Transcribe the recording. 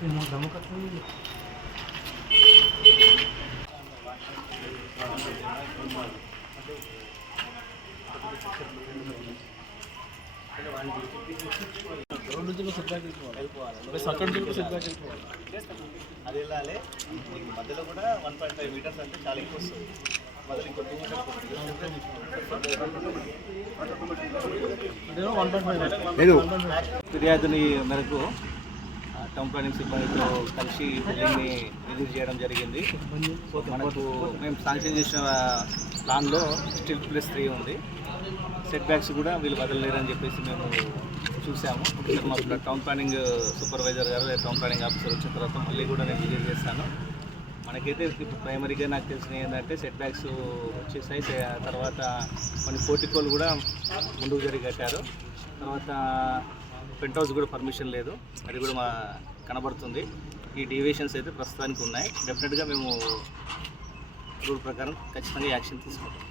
అది వెళ్ళాలి మధ్యలో కూడా 1.5 మీటర్స్ అంటే చాలా ఎక్కువ వస్తుంది. మొదలు ఇంకో 2 మీటర్స్ ఫిర్యాదుని మేరకు టౌన్ ప్లానింగ్ సిబ్బందితో కలిసి బిల్డింగ్ని విజిట్ చేయడం జరిగింది. మనకు మేము శాంక్షన్ చేసిన ప్లాన్లో స్టిల్ +3 ఉంది. సెట్ బ్యాక్స్ కూడా వీళ్ళు వదలలేరని చెప్పేసి మేము చూసాము. మా టౌన్ ప్లానింగ్ సూపర్వైజర్ గారు టౌన్ ప్లానింగ్ ఆఫీసర్ వచ్చిన తర్వాత మళ్ళీ కూడా నేను విజిట్ చేస్తాను. మనకైతే ఇప్పుడు ప్రైమరీగా నాకు తెలిసినవి ఏంటంటే సెట్ బ్యాక్స్ వచ్చేసాయి. తర్వాత కొన్ని పోర్టికోలు కూడా ముందుకు జరిగి కట్టారు. తర్వాత పెంట్ హౌస్ కూడా పర్మిషన్ లేదు, అది కూడా మా కనబడుతుంది. ఈ డీవియేషన్స్ అయితే ప్రస్తుతానికి ఉన్నాయి. డెఫినెట్గా మేము రూల్ ప్రకారం ఖచ్చితంగా యాక్షన్ తీసుకుంటాం.